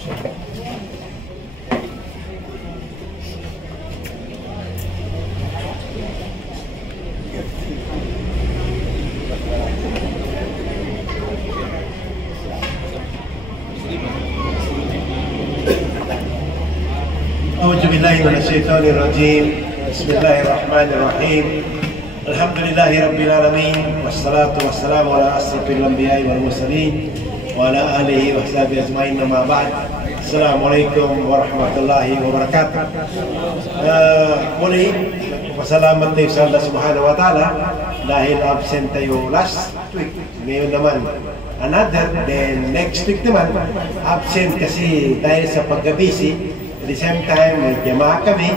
A'udzubillahi minasyaitonirrajim. Bismillahirrahmanirrahim. Alhamdulillahi rabbil alamin. Wassalatu wassalamu ala asyrafil anbiya'i wal mursalin wa ala alihi wa sahbihi ajmain. Amma ba'd. Assalamualaikum warahmatullahi wabarakatuh. Muli, pasalamat tayo sa Allah subhanahu wa ta'ala dahil absent tayo last week. Ngayon naman another, then next week naman absent kasi dahil sa pagka-busy. At the same time, may jama'a kami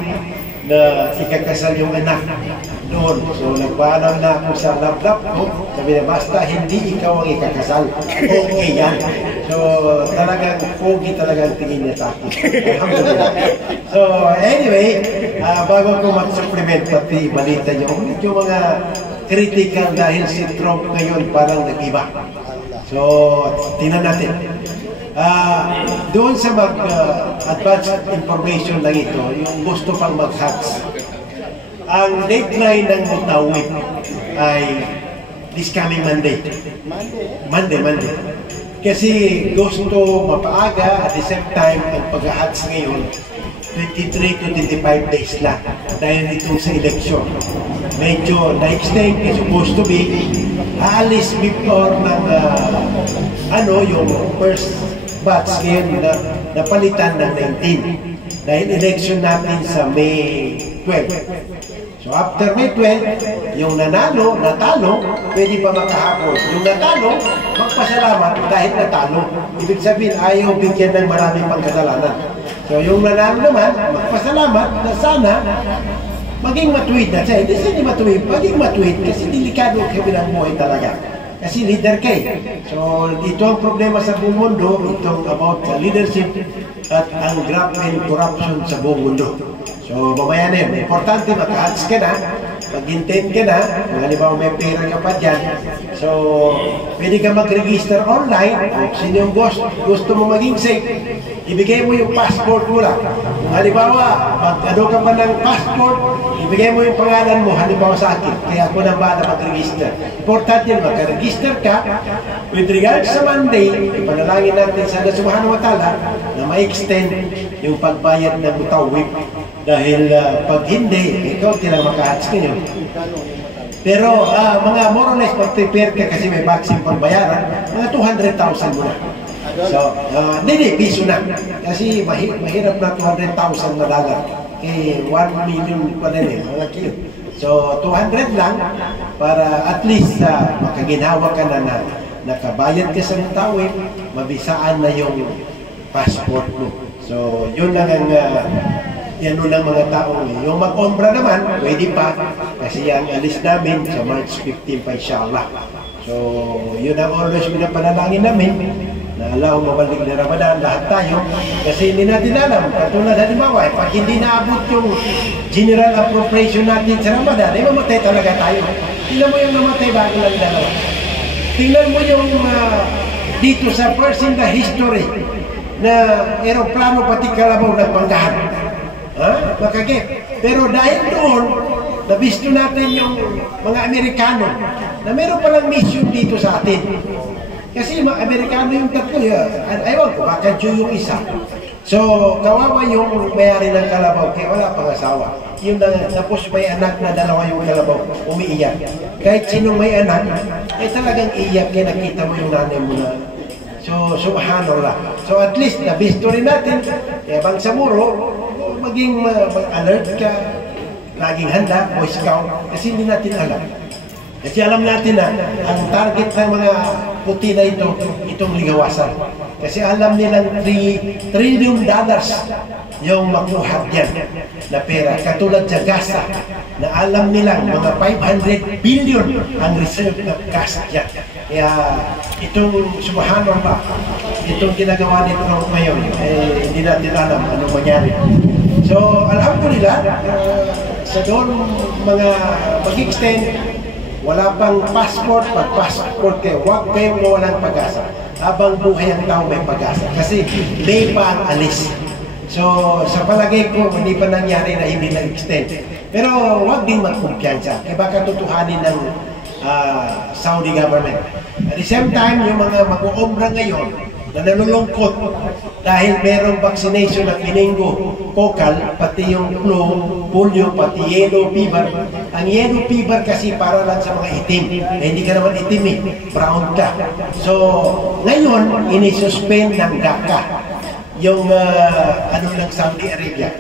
na ikakasal yung anak doon. So, nagpaalam na ako sa lap-lap ko. Sabi na, basta hindi ikaw ang ikakasal. Okay yan. So, talagang pogi talagang tingin niya sa akin. Alhamdulillah. So, anyway, bago ko mag-supplement pati balita nyo, medyo mga critical dahil si Trump ngayon parang nag-iba. So, tingnan natin. Doon sa advanced information lang ito, yung gusto pang mag-hacks. Ang deadline ng Mutawid ay this coming Monday. Monday. Kasi gusto mapaaga at the same time ang pag-hacks ngayon 23 to 25 days lang dahil itong sa election. Medyo na-extend is supposed to be alis before ng yung first batch ngayon na napalitan ng 19 dahil election natin sa May 12. So after May 12, yung natalo, pwede pa makahapon. Yung natalo, magpasalamat dahil natalo. Ibig sabihin, ayaw bigyan ng maraming pangkasalanan. So yung nanalo naman, magpasalamat na sana maging matuwid na siya. Hindi matuwid, maging matuwid kasi delikado kami ng buhay talaga. Kasi leader kay. So, ito ang problema sa buong mundo, itong about leadership at ang graft and corruption sa buong mundo. So, mamaya na yun. Importante, maka-ads ka na, mag-intend ka na, halimbawa may pera ka pa dyan. So, pwede ka mag-register online. Sino yung gusto mo maging safe, ibigay mo yung passport mo lang. Kung halimbawa, mag-ano ka pa ng passport, ibigay mo yung pangalan mo, halimbawa sa akin. Kaya ako na ba na mag-register. Importante yun, mag-register ka. With regards sa Monday, ipanalangin natin sa Allah subhanahu wa ta'ala na ma-extend yung pagbayad ng Mutawid. Dahil pag hindi, ikaw tilang maka-hats ka nyo. Pero mga more or less, pag-prepare ka kasi may vaccine pagbayaran, mga 200,000 mo na. So, hindi, piso na. Kasi mahirap na 200,000 na dollar. Eh, 1 million pa rin mga kilo. So, 200 lang para at least makaginawa ka na nakabayad ka sa Mutawid, mabisaan na yung passport mo. So, yun lang ang yan lang mga taong yung mag-ombra naman, pwede pa kasi ang alis namin sa March 15 pa inshallah. So, yun ang always pinapanalangin namin na Allah mabalik na Ramadan, lahat tayo kasi hindi natin alam, katulad halimbawa pag hindi naabot yung general appropriation natin sa Ramadan, ay mamatay talaga tayo. Tingnan mo yung namatay bago lang dalawa. Tingnan mo yung dito sa first in the history na aeroplano pati kalabaw nagbanggahan. Makagip. Pero dahil doon, nabisto natin yung mga Amerikano na meron palang mission dito sa atin. Kasi mga Amerikano yung tatlo, ayaw ko, baka Jew yung isa. So, kawawa yung mayari ng kalabaw, kaya wala pang asawa. Yung tapos may anak na dalawa yung kalabaw, umiiyak. Kahit sinong may anak, ay talagang iiyak, kaya nakita mo yung nanay mo na. So, subhanallah. So, at least, nabisto rin natin, kaya bang sa muro, maging mag-alert ka, laging handa, Boy Scout, kasi hindi natin alam. Kasi alam natin na ang target ng mga puti na ito, itong ligawasan. Kasi alam nilang $3 trillion yung makuha dyan na pera. Katulad sa Gaza, na alam nilang mga 500 billion ang reserve na gas dyan. Kaya itong subhanallah, itong ginagawa nito ngayon, hindi natin alam anong mangyari. So, alhamdulillah, sa doon mga mag-extend, wala pang passport, pag-passport kayo, huwag kayong mawalang pag-asa. habang buhay ang tao may pag-asa. Kasi may pa ang alis. So, sa palagay ko, hindi pa nangyari na hindi na-extend. Pero huwag din magkumpiyansa. Kaya baka tutuhanin ng Saudi government. At the same time, yung mga mag-uumbra ngayon na nalulungkot dahil merong vaccination ng meningococcal, pati yung flu, polio, pati yellow fever. Ang yellow fever kasi para lang sa mga itim. Hindi ka naman itim eh, brown ka. So, ngayon, inisuspend ng DACA yung ano ng Saudi Arabia,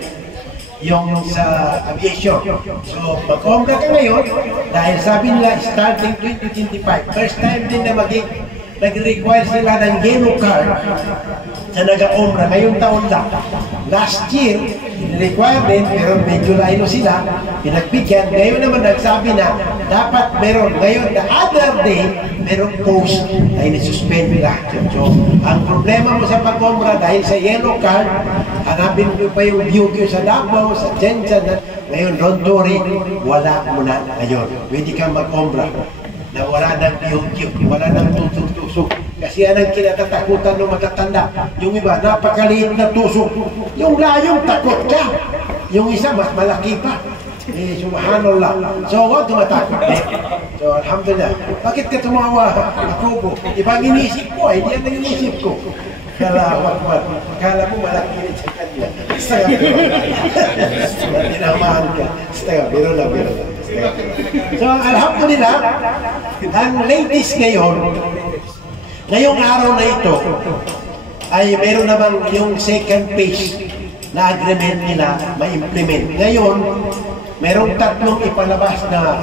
yung sa aviation. So, mag-umbra ka ngayon dahil sabi nila starting 2025, first time din na nag-require sila ng yellow card sa nag-umbra ngayong taon lang. Last year, require din, pero medyo layo sila, pinagbigyan. Ngayon naman nagsabi na dapat meron. Ngayon, the other day, merong post ay nisuspend nila. So, ang problema mo sa pag-umbra dahil sa yellow card, hanapin mo pa yung view sa Davao, sa Jensen. Ngayon, don't worry, wala mo na ngayon. Pwede kang mag-umbra na wala ng view, wala ng tusok-tusok. Kasi yan ang kinatatakutan ng matatanda. Yung iba, napakaliit na tusok. Yung layong takot ka. Yung isa, mas malaki pa. Eh, subhanallah. So, huwag tumatakot. So, alhamdulillah. Bakit ka tumawa? Ako po. Ibang inisip ko, hindi yan ang inisip ko. Akala mo malaki rin sa kanya. Tinamahan ka. Biro lang. So, alhamdulillah, ang latest ngayong araw na ito, ay meron naman yung second phase na agreement nila ma-implement. Ngayon, merong tatlong ipalabas na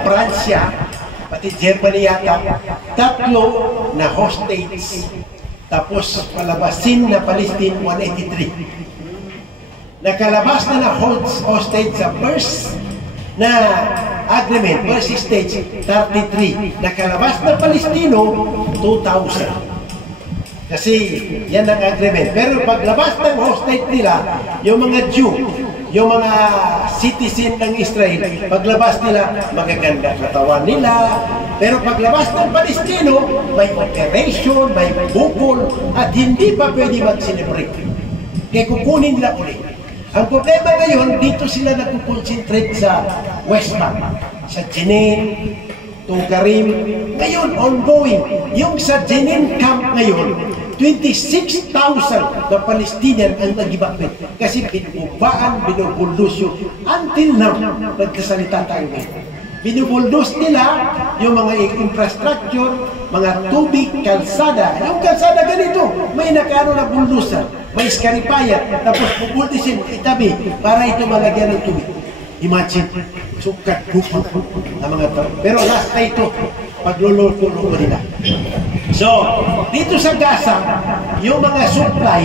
Pransya, pati Germany yata, tatlo na hostages, tapos palabasin na Palestine 183. Nakalabas na hostage sa first na agreement, first stage 33. Nakalabas na Palestino 2,000. Kasi yan ang agreement. Pero paglabas ng hostage nila, yung mga Jew, yung mga citizen ng Israel, paglabas nila, magaganda katawan nila. Pero paglabas ng Palestino, may operation, may bukol, at hindi pa pwede mag-celebrate. Kaya kukunin nila ulit. Ang problema ngayon, dito sila nagkukonsentrate sa West Bank, sa Jenin, Tugarim. Ngayon, ongoing. Yung sa Jenin camp ngayon, 26,000 na Palestinian ang nag-evacuate. Kasi binubaan, binubuldos yun. Until now, nagkasalita tayo ngayon. Binubuldos nila yung mga infrastructure, mga tubig, kalsada. Yung kalsada ganito, may nakano na buldusan. May skaripayat, tapos pupultisin itabi para ito malagyan ng tubig. Imagine, sukat bupa ng mga tao. Pero last na ito, pagluluto-luto nila. So, dito sa Gaza, yung mga supply,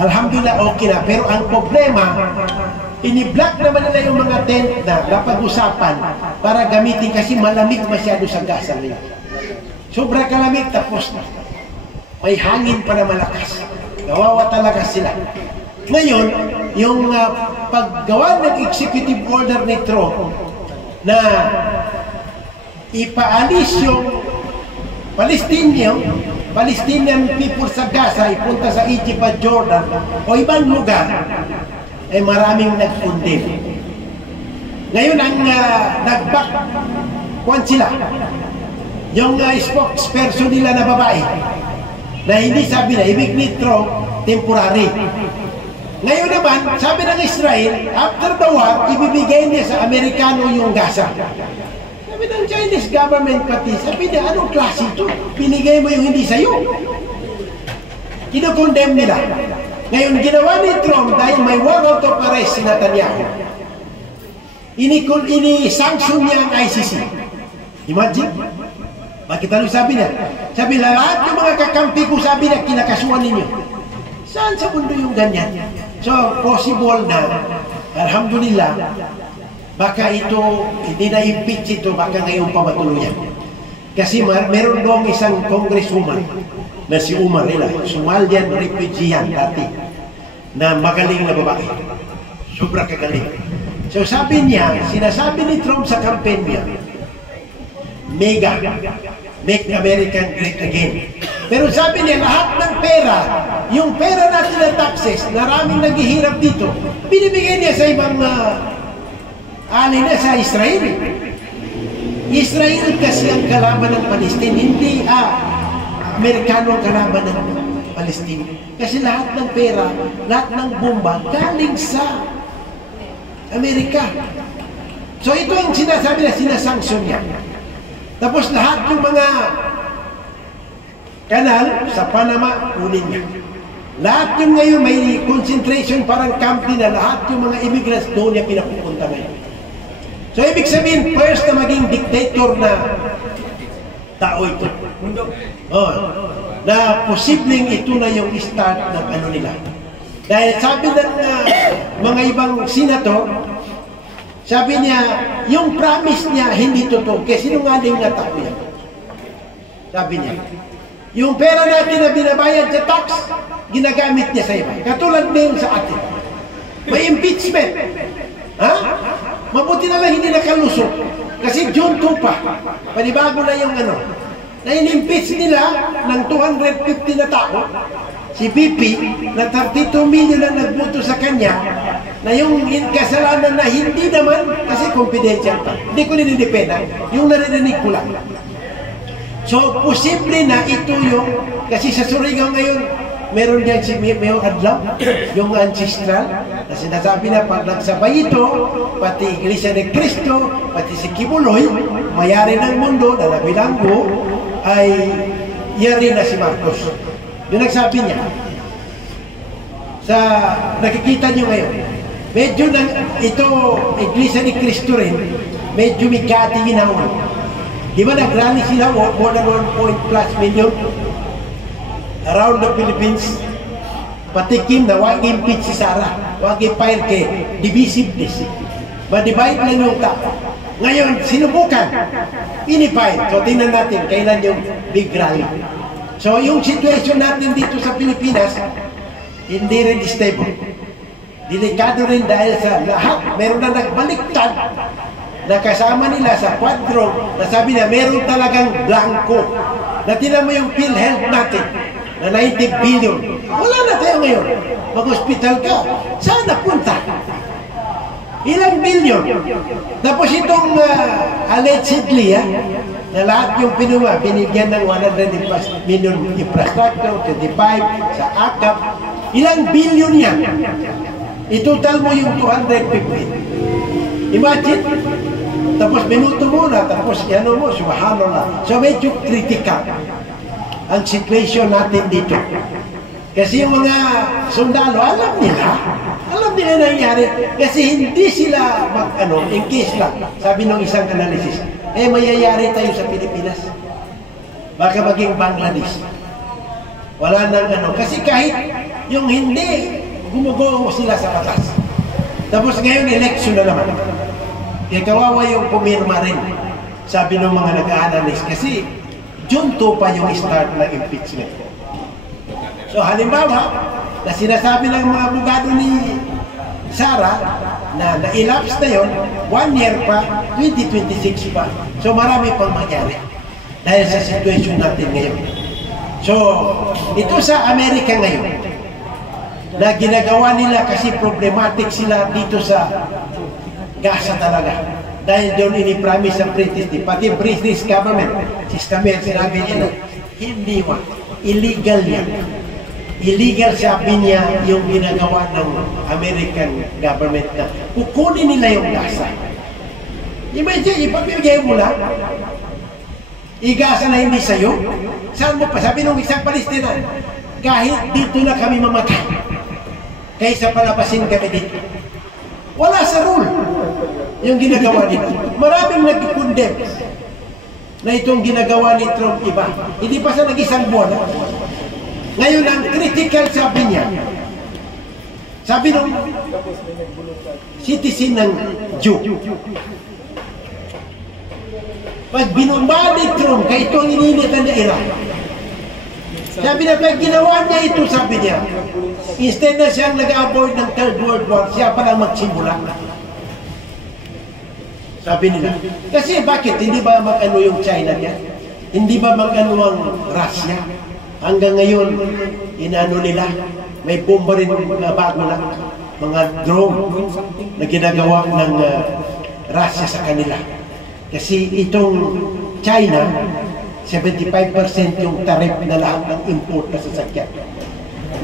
alhamdulillah okay na. Pero ang problema, ini-block naman nila yung mga tent na napag-usapan para gamitin kasi malamig masyado sa Gaza nila. Sobra kalamig, tapos may hangin pa na malakas. Nawawa talaga sila. Ngayon, yung paggawa ng executive order ni Trump na ipaalis yung Palestinian people sa Gaza, ipunta sa Egypt at Jordan o ibang lugar, ay maraming nag-condemn. Ngayon, ang nag-back sila, yung spokesperson nila na babae, na hindi sabi na, ibig ni Trump, temporary. Ngayon naman, sabi ng Israel, after the war, ibibigay niya sa Amerikano yung Gaza. Sabi ng Chinese government pati, sabi niya, anong klase ito? Pinigay mo yung hindi sa'yo. Kinukondemn nila. Ngayon, ginawa ni Trump dahil may warrant of arrest si Netanyahu. Ini-sanction niya ang ICC. Imagine? Bakit ano sabi niya? Sabi na lahat yung mga kakampi ko, sabi niya, kinakasuhan ninyo. Saan sa mundo yung ganyan? So, possible na, alhamdulillah, baka ito, hindi na-impeach ito, baka ngayon pa matuluyan. Kasi meron doon isang congresswoman na si Umar nila, Somalian refugee yan dati, na magaling na babae. Sobra kagaling. So sabi niya, sinasabi ni Trump sa campaign niya, mega, Make America Great Again. Pero sabi niya, lahat ng pera, yung pera natin na taxes, maraming naghihirap dito, binibigay niya sa ibang alin na sa Israel. Israel kasi ang kalaban ng Palestine, hindi Amerikano ang kalaban ng Palestine. Kasi lahat ng pera, lahat ng bomba, galing sa Amerika. So ito ang sinasabi na sinasanksyon niya. Tapos lahat yung mga kanal sa Panama, kunin niya. Lahat yung ngayon may concentration parang camp na lahat yung mga immigrants doon niya pinapupunta ngayon. So ibig sabihin, first na maging dictator na tao ito. Na posibleng ito na yung start ng ano nila. Dahil sabi ng mga ibang senator, sabi niya, yung promise niya hindi totoo. Kaya sinungaling na tao yan. Sabi niya, yung pera natin na binabayad sa tax, ginagamit niya sa iba. Katulad din sa atin. May impeachment. Ha? Mabuti na lang hindi nakalusot. Kasi June 2 pa. Panibago na yung ano. Na-impeach nila ng 250 na tao. Si BP, na 32 million na nagboto sa kanya, na yung kasalanan na hindi naman, kasi confidential pa. Hindi ko ninidependa. Yung naririnig ko lang. So, posible na ito yung, kasi sa Surigao ngayon, meron dyan si Mayor Adlaw, yung ancestral, na sinasabi na pag nagsabay ito, pati Iglesia de Cristo, pati si Kibuloy, mayari ng mundo na nabilanggo, ay yari na si Marcos. Yung nagsabi niya, sa nakikita nyo ngayon, medyo ito, Iglesia de Cristo rin, medyo may gati ginawa. Di ba nag-rally sila, more than 1+ million around the Philippines, patikim na wag impeach si Sara, wag i-fire kay divisiveness. Ma-divide lang yung tao. Ngayon, sinubukan, ini-fire. So, tingnan natin, kailan yung big rally. So, yung situation natin dito sa Pilipinas, hindi rin stable. Delikado rin dahil sa lahat, meron na nagbaliktad na kasama nila sa quadro, na sabi na meron talagang blanco. Na tinan mo yung PhilHealth natin, na 90 billion. Wala na tayo ngayon. Mag-hospital ka. Saan napunta? Ilang billion? Tapos itong allegedly, na lahat yung binigyan ng 100 million infrastructure, 25 sa AKAP, ilang billion yan? Itotal mo yung 250. Imagine, tapos minuto muna, tapos ano mo, subhanallah. So medyo critical ang situation natin dito. Kasi yung mga sundalo, alam nila nangyari. Kasi hindi sila in case lang, sabi ng isang analysis, mayayari tayo sa Pilipinas. Baka maging Bangladesh. Wala nang kasi kahit yung hindi, gumugo sila sa batas. Tapos ngayon, election na naman. Kaya kawawa yung pumirma rin, sabi ng mga nag-analyst. Kasi June 2 pa yung start ng impeachment. So halimbawa, na sinasabi ng mga abogado ni Sara na na-elapse na yun, 1 year pa, 2026 pa. So marami pang mangyari dahil sa situation natin ngayon. So, ito sa Amerika ngayon, na ginagawa nila kasi problematic sila dito sa Gaza talaga. Dahil doon ini-promise ang British, pati British government, system sinabi niya na, hindi mo, illegal yan. Illegal sabi niya yung ginagawa ng American government na kukunin nila yung Gaza. Imagine, ipapibigay mo lang, i-Gaza na hindi sa'yo. Saan mo pa? Sabi nung isang Palestina, kahit dito na kami mamatay, kaysa palabasin kami dito. Wala sa rule yung ginagawa nila. Maraming nag-condemn na itong ginagawa ni Trump iba. Hindi pa sa nag-isang buwan. Ngayon, ang critical sabi niya, sabi nung citizen ng Jew, pag binumba ni Trump, kaya ito ang ininitan niya Iran. Sabi na pag ginawa niya ito, sabi niya, instead na siyang nag-avoid ng Third World War, siya palang magsimula. Sabi nila. Kasi bakit? Hindi ba mag-ano yung China niya? Hindi ba mag-ano ang Russia? Hanggang ngayon, inaano nila, may bomba rin mga bago na, mga drone na ginagawa ng Russia sa kanila. Kasi itong China, 75% yung tariff na lahat ng import na sasakyan.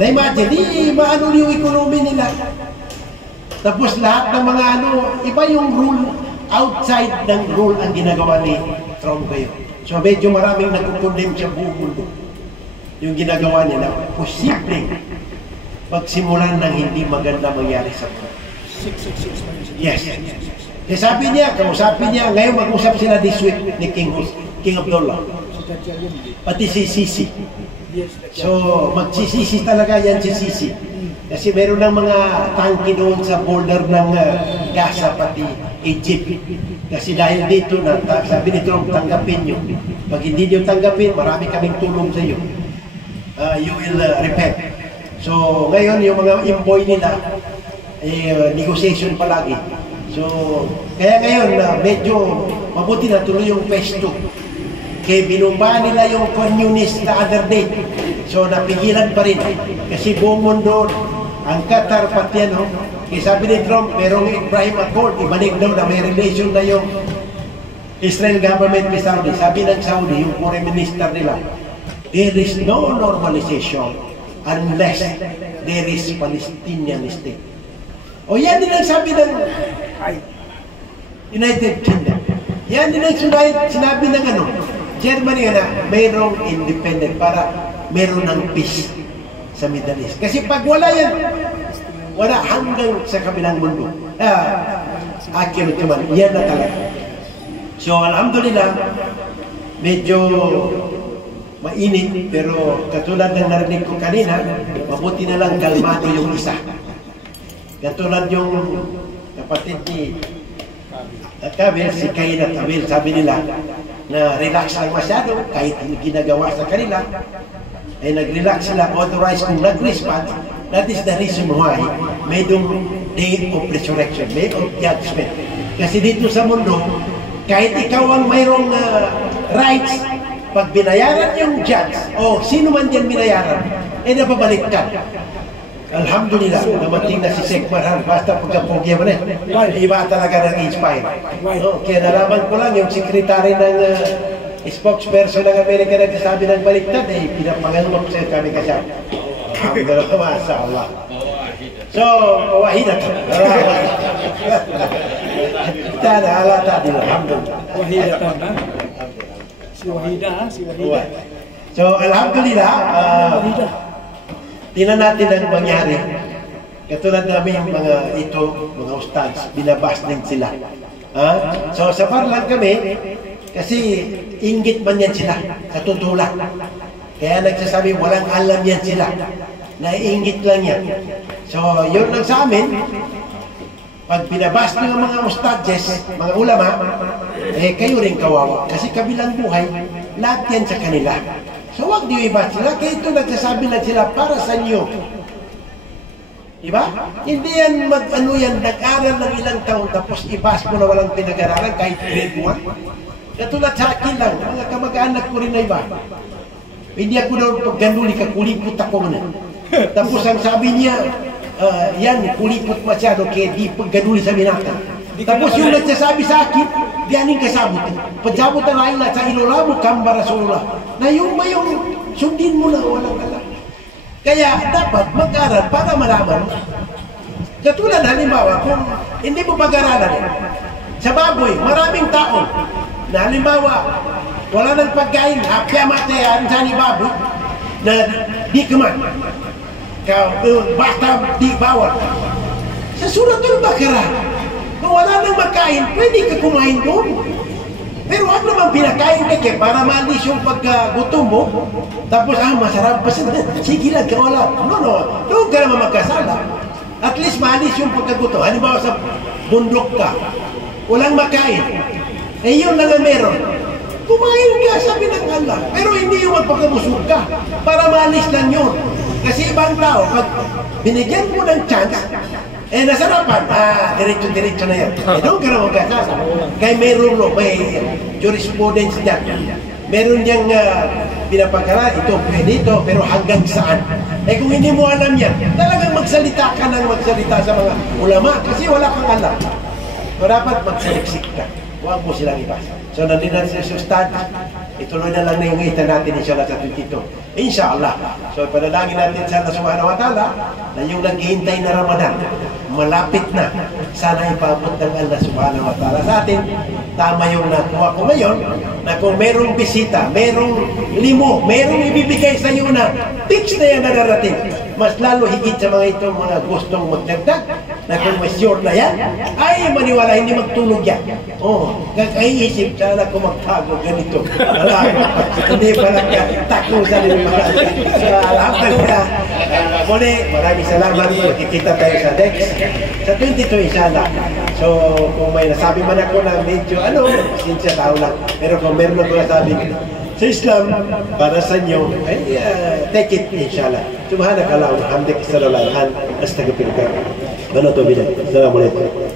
Na-imagine, di maano yung economy nila. Tapos lahat ng mga ano, iba yung rule, outside ng rule ang ginagawa ni Trump ngayon. So medyo maraming nagkukondem sa buong mundo. Yung ginagawa nila, posibleng pagsimulan ng hindi maganda mangyari sa mundo. Yes. Eh sabi niya, kausapin niya, ngayon mag-usap sila this week ni King Abdullah. Pati si Sisi. So magsisisi talaga yan si Sisi. Kasi meron ng mga tangke doon sa border ng Gaza pati Egypt. Kasi dahil dito, sabi ni Trump, tanggapin nyo. Pag hindi nyo tanggapin, marami kaming tulong sa iyo. You will repent. So ngayon, yung mga employee nila, negotiation palagi. So, kaya ngayon, medyo mabuti na tuloy yung phase 2. Kaya binumba nila yung communist the other day. So napigilan pa rin. Kasi buong mundo, ang Qatar pati ano, kaya sabi ni Trump, merong Ibrahim Accord, ibalik daw na may relation na yung Israel government with Saudi. Sabi ng Saudi, yung foreign minister nila, there is no normalization unless there is Palestinian state. O yan din ang sabi ng United Kingdom. Yan din ang sinabi ng ano, Germany na mayroong independent para mayroon ng peace sa Middle East. Kasi pag wala yan, wala hanggang sa kabilang mundo. Accurate naman, yan na talaga. So, alhamdulillah, medyo mainit, pero katulad ng narinig ko kanina, mabuti na lang kalmado yung isa. Katulad yung kapatid ni Kabir, si Cain at Abel, sabi nila, na relax lang masyado, kahit ginagawa sa kanila, ay nag-relax sila, authorized kung nag-response. That is the reason why may day of resurrection, day of judgment. Kasi dito sa mundo, kahit ikaw ang mayroong rights, pag binayaran yung judge, o sino man dyan binayaran, eh napabalik ka. Alhamdulillah, namating na si Sheikh Marhan, basta pagkapugya mo na, iba talaga nag-inspire. No? Kaya nalaman ko lang, yung sekretary ng spokesperson ng Amerika nagsasabi ng baliktad, eh, pinapangalma ko sa kami kasya. Alhamdulillah, mashallah. So, wahidatan. Tana, halata din, alhamdulillah. Wahidatan, ha? Si Wahida, ha? Si Wahida. So, alhamdulillah, tingnan natin ang mangyari. Katulad namin yung mga ito, mga ustads, binabas din sila. So, sa Farlang kami, kasi inggit man yan sila, katutulak. Kaya nagsasabi, walang alam yan sila. Naiinggit lang yan. So, yun lang sa amin, pag binabas ng mga ustadjes, mga ulama, eh kayo rin kawawa. Kasi kabilang buhay, lahat yan sa kanila. So, wag niyo iba sila. Kaya ito nagsasabi lang sila para sa inyo. Diba? Hindi yan mag-ano yan, nag-aral ng ilang taon, tapos ibas mo na walang pinag-aralan kahit grade 1. Katulad sa akin lang, mga kamag-anak ko rin na iba. Hindi ako daw pagganuli ka, kulipot ako na. Tapos ang sabi niya, yan, kulipot masyado, kaya di pagganuli sa binata. Tapos yung nagsasabi sa akin, diyanin kasabot. Pagsabot na lain na sa ilola mo, kamba Rasulullah. Na yung mayong sundin mo na, walang alam. Kaya dapat mag-aral para malaman. Katulad halimbawa, kung hindi mo pag-aralan, sa baboy, maraming tao, na halimbawa, wala nang pagkain, hapya matayan sa ni baboy, na di kaman. Basta di bawal. Sa Suratul Baqarah, kung wala nang makain, pwede ka kumain doon. Pero wag naman pinakain ka para maalis yung pagkagutom mo. Tapos, masarap pa sila. Sige lang, wala. No. Doon ka naman magkasala. At least maalis yung pagkagutom. Halimbawa sa bundok ka, walang makain. Eh yun lang ang meron. Kumain ka, sabi ng Allah. Pero hindi yung magpagkabusog ka. Para maalis lang yun. Kasi ibang tao, pag binigyan mo ng chance, eh nasarapan, diretso-diretso na yan. Eh doon ka na magkasala. Kaya may rulo, may jurisprudence dyan. Meron niyang pinapagkara, ito, pwede ito, pero hanggang saan? Eh kung hindi mo alam yan, talagang magsalita ka ng magsalita sa mga ulama kasi wala kang alam. So dapat magsaliksik ka. Huwag mo silang ibasa. So nandun na sa Ustad, ituloy na lang na yung ngita natin inshallah sa 22. Inshallah. So panalangin natin sa Allah subhanahu wa ta'ala na yung naghihintay na Ramadan, malapit na. Sana ipabot ng Allah subhanahu wa ta'ala sa atin. Tama yung nakuha ko ngayon na kung merong bisita, merong limo, merong ibibigay sa iyo na fix na yan na darating. Mas lalo higit sa mga itong mga gustong magdagdag na kung may sure na yan, ay maniwala, hindi magtulog yan. Kakaisip, sana kung magtago ganito. Hindi pa lang takong sa mga. So, alhamdulillah. Muli, maraming salamat. Magkikita tayo sa next. Sa 22, inshallah. So, kung may nasabi man ako na medyo, sinsya tao lang. Pero kung meron ako nasabi sa Islam, para sa inyo, ay take it, inshallah. Subhanakallah, hamdik, sallallahu alaihi wa sallam, astagfirullah. Assalamualaikum.